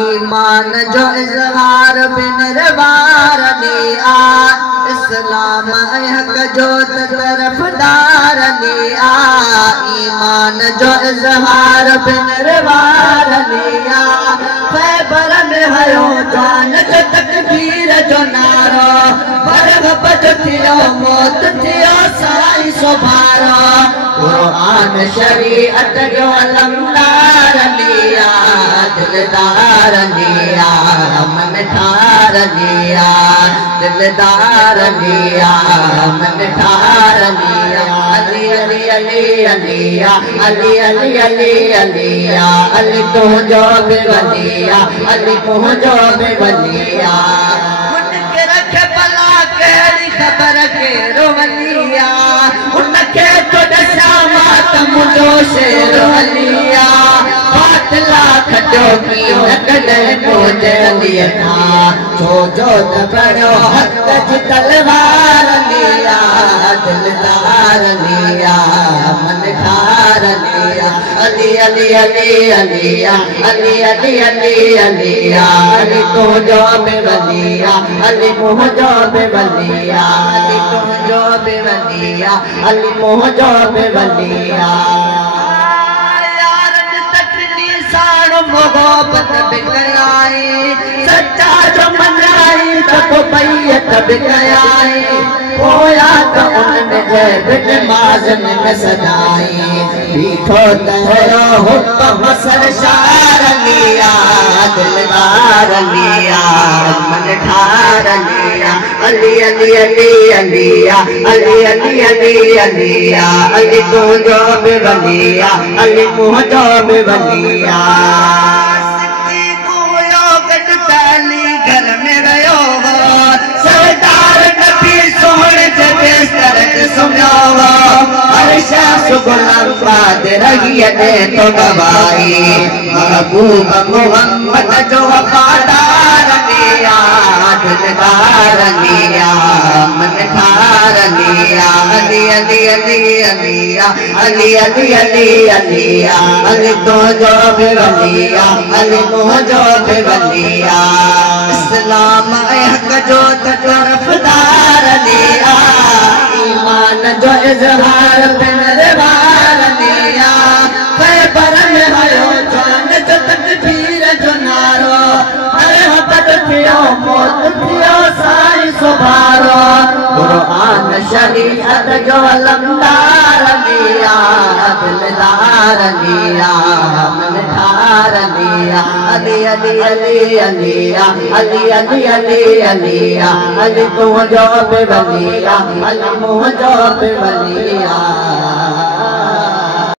ईमान जो इज़हार बिनरवार लिया इस्लाम हक जो तरफदार लिया ईमान जो इज़हार बिनरवार लिया खैबर में हयो जान जो तकबीर जो नारो बरग बज थियो मौत थियो साई सुभारो कुरान शरीअत जो अलमदार लिया दिलदार लिया मन ठार लिया दिलदार लिया मन ठार लिया अली अली अली अलिया अली अली अली अलिया अली तो जो बेवलिया अली तो जो बेवलिया उनके रखे भला केड़ी खबर के रोवलिया उनके तो दशा मातम जो शेर अलिया लाख जो की नकद मुझे लिए था जो बड़ो हक तलवार लिया दिलदार लिया मन ठार लिया अली अली अली अलिया अली अली अली अलिया अली तो जो बेवलिया अली मोह जो बेवलिया अली तो जो बेवलिया अली मोह जो बेवलिया मोहब्बत बिकयाई सच्चा जो मनाई तब बैयत बिकयाई होया तो उनमें बिट माजन में सदाई बीठो तहरो हुक्म सरशार लिया दिलदार लिया मन ठार लिया अली अली अली अलिया अली अली अली अलिया अली तो जो बेवलिया अली मुँह जो बेवलिया घर में रहो सरदार नबी सोहणे जबे तरक सुनो हर शाह गुलाम बाद रही ने तो गवाई महबूब मोहम्मद जो वफादार लिया दिलदार लिया मन ठार लिया अली अली अली अलिया अली अली अली अलिया अली तो जो बेवलिया अली मोह जो बेवलिया इस्लाम हक जो तरफदार लिया ईमान जो इज़हार बिनरवार लिया खैबर में हयो जान जो तकबीर जो नारो मरहबत थियो मौत थियो साई सुभारो कुरान शरीअत जो अलमदार लिया दिलदार लिया मन ठार लिया अली अली अली अलिया अली अली अली अलिया अली तो जो बेवलिया अली मुँह जो बेवलिया।